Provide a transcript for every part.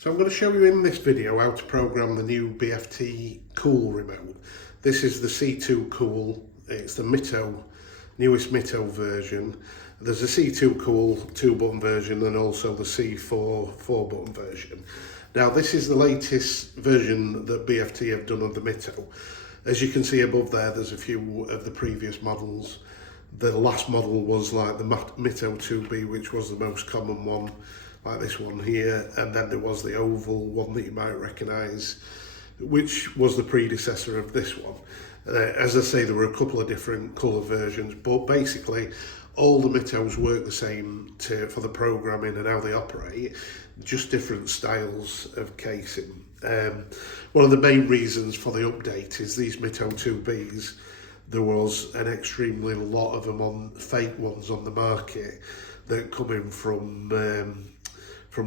So I'm going to show you in this video how to program the new BFT Cool remote. This is the C2 Cool, it's the Mitto, newest Mitto version. There's a C2 Cool 2-button version and also the C4 4-button version. Now this is the latest version that BFT have done of the Mitto. As you can see above there, there's a few of the previous models. The last model was like the Mitto 2B, which was the most common one, like this one here, and then there was the oval one that you might recognise, which was the predecessor of this one. As I say, there were a couple of different colour versions, but basically all the Mittos work the same for the programming and how they operate, just different styles of casing. One of the main reasons for the update is these Mitto 2Bs, there was an extremely lot of them on fake ones on the market that come in from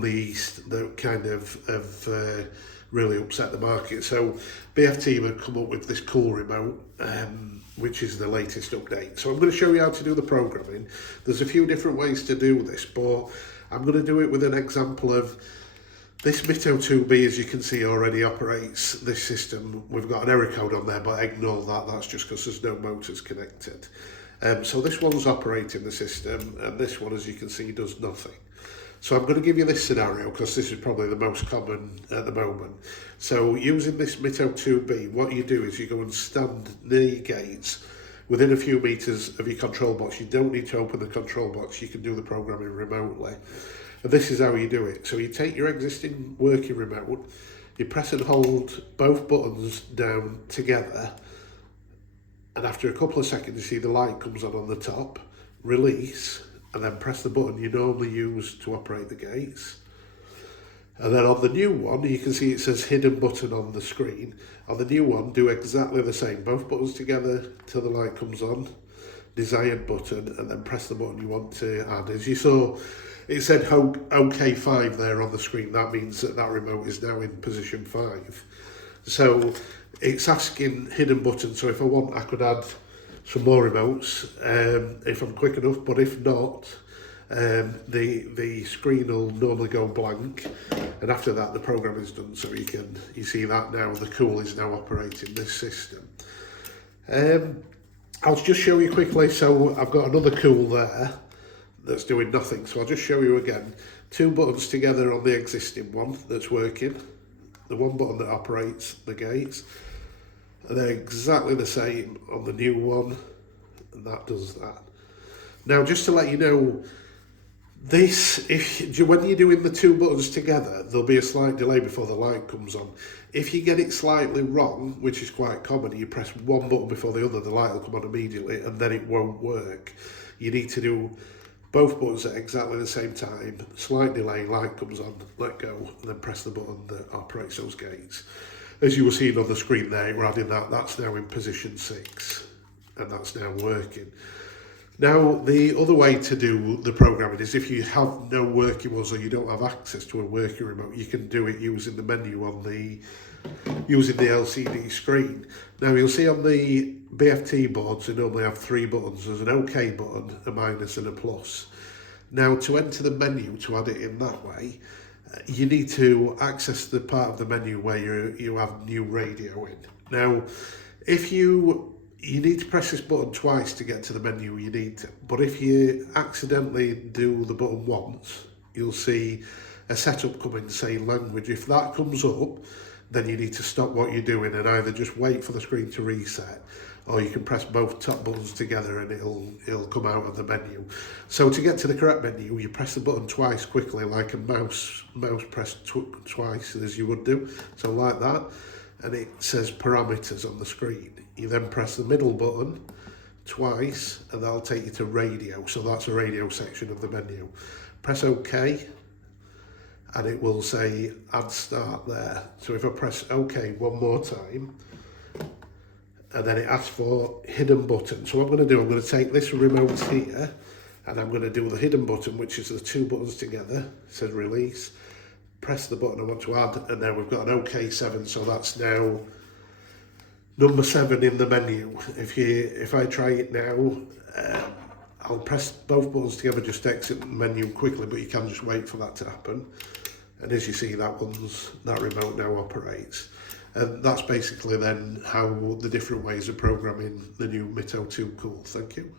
the east that kind of have really upset the market. So BFT have come up with this cool remote, which is the latest update. So I'm going to show you how to do the programming. There's a few different ways to do this, but I'm going to do it with an example of this Mitto 2B. As you can see, already operates this system. We've got an error code on there, but ignore that. That's just because there's no motors connected. So this one's operating the system, and this one, as you can see, does nothing. So I'm going to give you this scenario because this is probably the most common at the moment. So using this Mitto 2B, what you do is you go and stand near your gates within a few meters of your control box. You don't need to open the control box. You can do the programming remotely. And this is how you do it. So you take your existing working remote, you press and hold both buttons down together, and after a couple of seconds you see the light comes on the top, release, and then press the button you normally use to operate the gates. And then on the new one, you can see it says hidden button on the screen. On the new one, do exactly the same. Both buttons together till the light comes on, desired button, and then press the button you want to add. As you saw, it said OK 5 there on the screen. That means that that remote is now in position 5. So it's asking hidden button. So if I want, I could add some more remotes if I'm quick enough, but if not, the screen will normally go blank, and after that the program is done. So you see that now the cool is now operating this system. I'll just show you quickly. So I've got another cool there that's doing nothing, so I'll just show you again. 2 buttons together on the existing one that's working, the one button that operates the gates, and they're exactly the same on the new one, and that does that. Now, just to let you know, this, when you're doing the 2 buttons together, there'll be a slight delay before the light comes on. If you get it slightly wrong, which is quite common, you press one button before the other, the light will come on immediately, and then it won't work. You need to do both buttons at exactly the same time, slight delay, light comes on, let go, and then press the button that operates those gates. As you were seeing on the screen there, we're adding that's now in position 6, and that's now working. Now, the other way to do the programming is if you have no working ones or you don't have access to a working remote, you can do it using the menu on using the LCD screen. Now, you'll see on the BFT boards, they normally have 3 buttons. There's an OK button, a minus, and a plus. Now, to enter the menu, to add it in that way, you need to access the part of the menu where you have new radio in. Now, if you need to press this button twice to get to the menu you need to, but if you accidentally do the button once, you'll see a setup coming saying language. If that comes up, then you need to stop what you're doing and either just wait for the screen to reset, or you can press both top buttons together and it'll come out of the menu. So to get to the correct menu, you press the button twice quickly, like a mouse press twice as you would do, so like that, and it says parameters on the screen. You then press the middle button twice and that'll take you to radio, so that's a radio section of the menu. Press OK and it will say add start there. So if I press OK one more time, and then it asks for hidden button. So what I'm going to do, I'm going to take this remote here and I'm going to do the hidden button, which is the 2 buttons together. It says release, press the button I want to add, and then we've got an OK 7, so that's now number 7 in the menu. If I try it now, I'll press both buttons together, just exit the menu quickly, but you can just wait for that to happen. and as you see, that remote now operates. And that's basically then how the different ways of programming the new Mitto 2 Cool. Thank you.